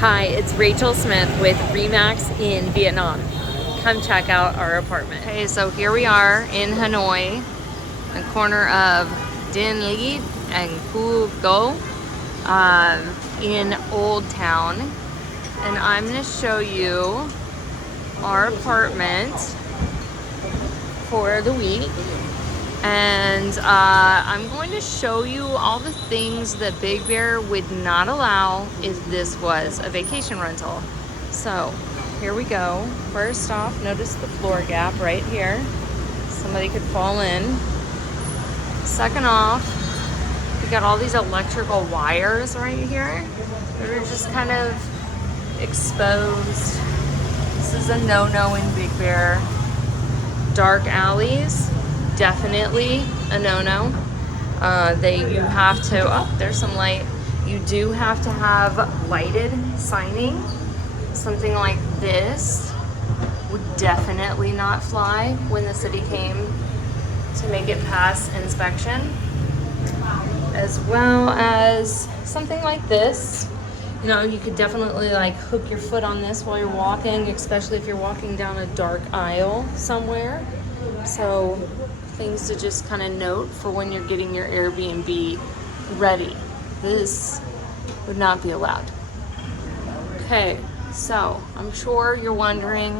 Hi, it's Rachael Smith with Remax in Vietnam. Come check out our apartment. Okay, so here we are in Hanoi, the corner of Dinh Liet and Cù Go in Old Town. And I'm gonna show you our apartment for the week. And I'm going to show you all the things that Big Bear would not allow if this was a vacation rental. So here we go. First off, notice the floor gap right here. Somebody could fall in. Second off, we got all these electrical wires right here that are just kind of exposed. This is a no-no in Big Bear. Dark alleys, definitely a no-no. You have to, oh, there's some light. You do have to have lighted signing. Something like this would definitely not fly when the city came to make it pass inspection. As well as something like this. You know, you could definitely like hook your foot on this while you're walking, especially if you're walking down a dark aisle somewhere. So things to just kind of note for when you're getting your Airbnb ready. This would not be allowed. Okay, so I'm sure you're wondering,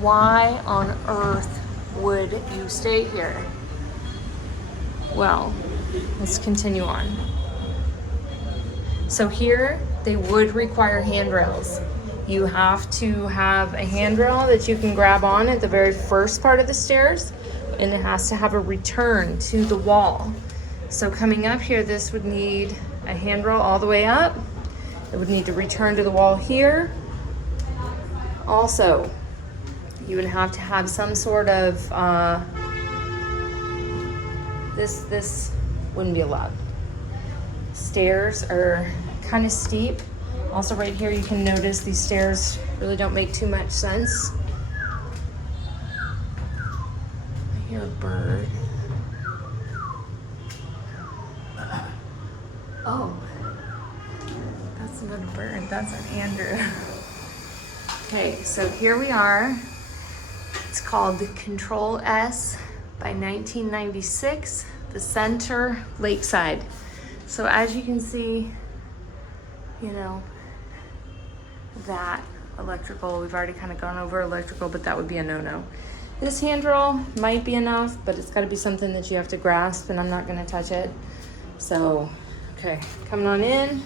why on earth would you stay here? Well, let's continue on. So here, they would require handrails. You have to have a handrail that you can grab on at the very first part of the stairs, and it has to have a return to the wall. So coming up here, this would need a handrail all the way up. It would need to return to the wall here. Also, you would have to have some sort of, this wouldn't be allowed. Stairs are kind of steep. Also right here, you can notice these stairs really don't make too much sense. I hear a bird. Oh, that's not a bird, that's an Andrew. Okay, so here we are. It's called the Control S by 1996, the Center Lakeside. So as you can see, you know, that electrical, we've already kind of gone over electrical, but that would be a no-no. This handrail might be enough, but it's got to be something that you have to grasp, and I'm not going to touch it. So, okay, coming on in.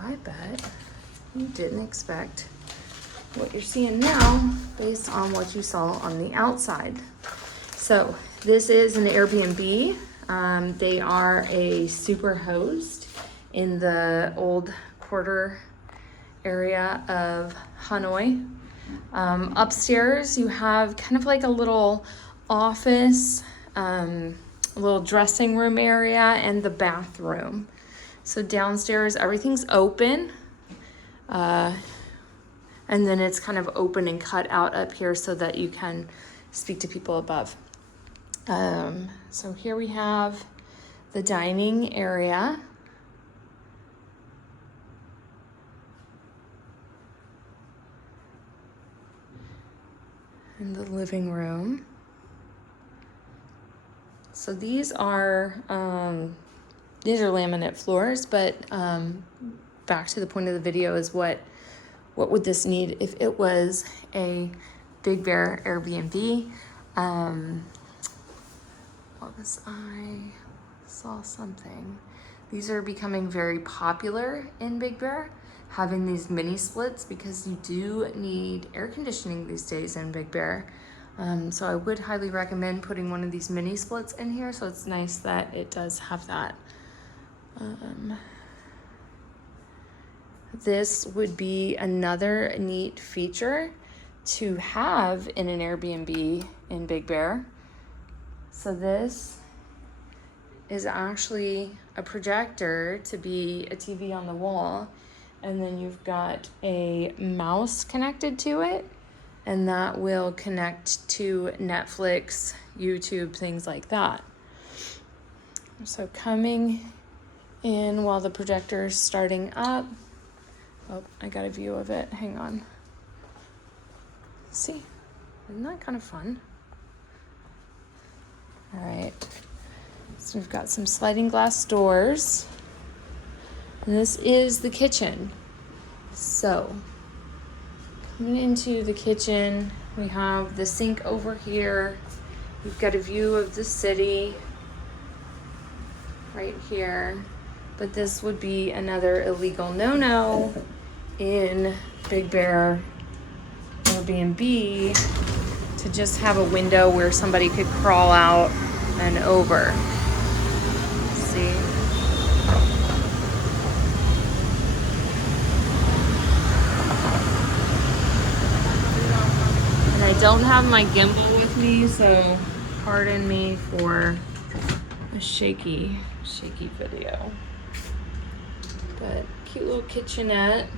I bet you didn't expect what you're seeing now based on what you saw on the outside. So this is an Airbnb. They are a super host in the old quarter area of Hanoi. Upstairs, you have kind of like a little office, a little dressing room area, and the bathroom. So downstairs, everything's open. And then it's kind of open and cut out up here so that you can speak to people above. So here we have the dining area. And the living room. So these are laminate floors, but back to the point of the video is what would this need if it was a Big Bear Airbnb? I saw something. These are becoming very popular in Big Bear, having these mini splits, because you do need air conditioning these days in Big Bear. So I would highly recommend putting one of these mini splits in here, so it's nice that it does have that. This would be another neat feature to have in an Airbnb in Big Bear. So this is actually a projector to be a TV on the wall, and then you've got a mouse connected to it, and that will connect to Netflix, YouTube, things like that. So coming And while the projector is starting up, oh, I got a view of it. Hang on. See, isn't that kind of fun? All right, so we've got some sliding glass doors. And this is the kitchen. So, coming into the kitchen, we have the sink over here. We've got a view of the city right here. But this would be another illegal no-no in Big Bear Airbnb, to just have a window where somebody could crawl out and over. See? And I don't have my gimbal with me, so pardon me for a shaky video. But cute little kitchenette,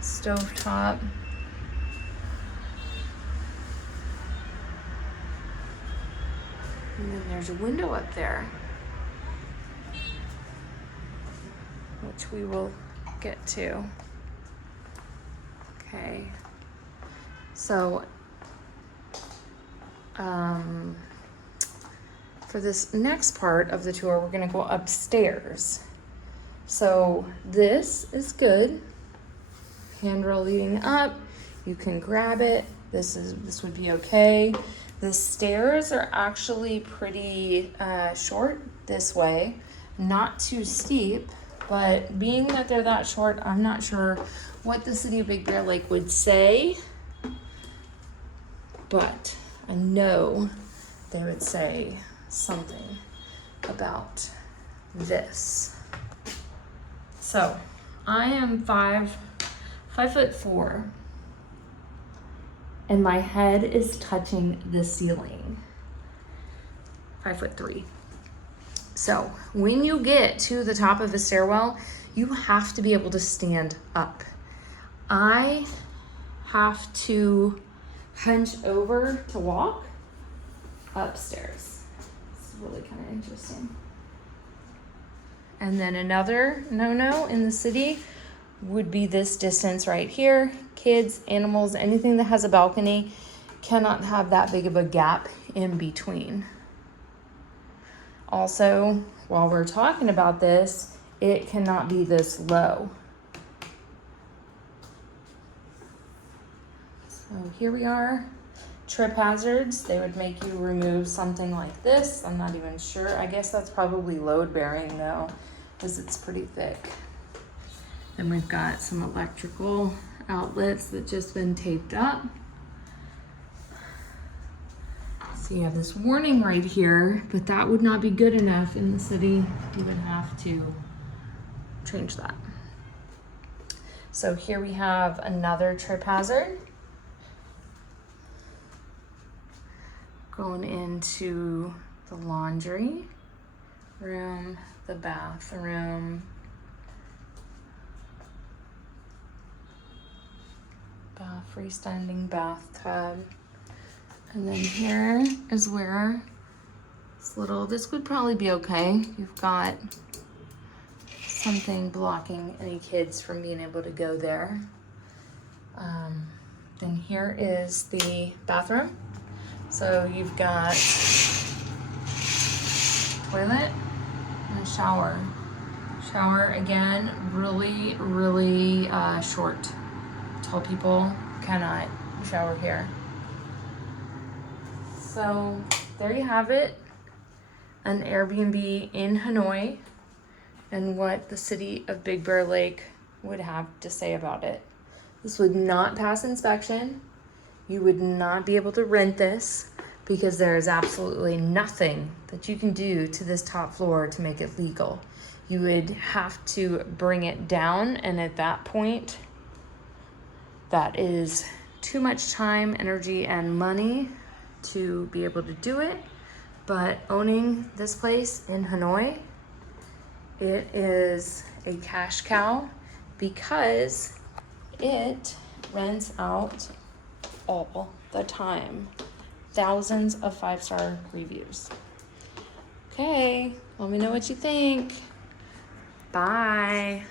stovetop. And then there's a window up there, which we will get to. Okay. So, for this next part of the tour, we're gonna go upstairs. So this is good. Handrail leading up, you can grab it. This would be okay. The stairs are actually pretty short this way, not too steep, but being that they're that short, I'm not sure what the city of Big Bear Lake would say, but I know they would say something about this. So I am 5'4", and my head is touching the ceiling. 5'3". So when you get to the top of the stairwell, you have to be able to stand up. I have to hunch over to walk upstairs. It's really kind of interesting. And then another no-no in the city would be this distance right here. Kids, animals, anything that has a balcony cannot have that big of a gap in between. Also, while we're talking about this, it cannot be this low. So here we are. Trip hazards, they would make you remove something like this. I'm not even sure. I guess that's probably load bearing though, because it's pretty thick. Then we've got some electrical outlets that just been taped up. So you have this warning right here, but that would not be good enough in the city. You would have to change that. So here we have another trip hazard. Going into the laundry room, the bathroom, freestanding bathtub. And then here is where this would probably be okay. You've got something blocking any kids from being able to go there. Then here is the bathroom. So you've got toilet and a shower. Shower, again, really, really short. Tall people cannot shower here. So there you have it, an Airbnb in Hanoi, and what the city of Big Bear Lake would have to say about it. This would not pass inspection. You would not be able to rent this because there is absolutely nothing that you can do to this top floor to make it legal. You would have to bring it down, and at that point, that is too much time, energy, and money to be able to do it. But owning this place in Hanoi, it is a cash cow because it rents out all the time. Thousands of 5-star reviews. Okay, let me know what you think. Bye.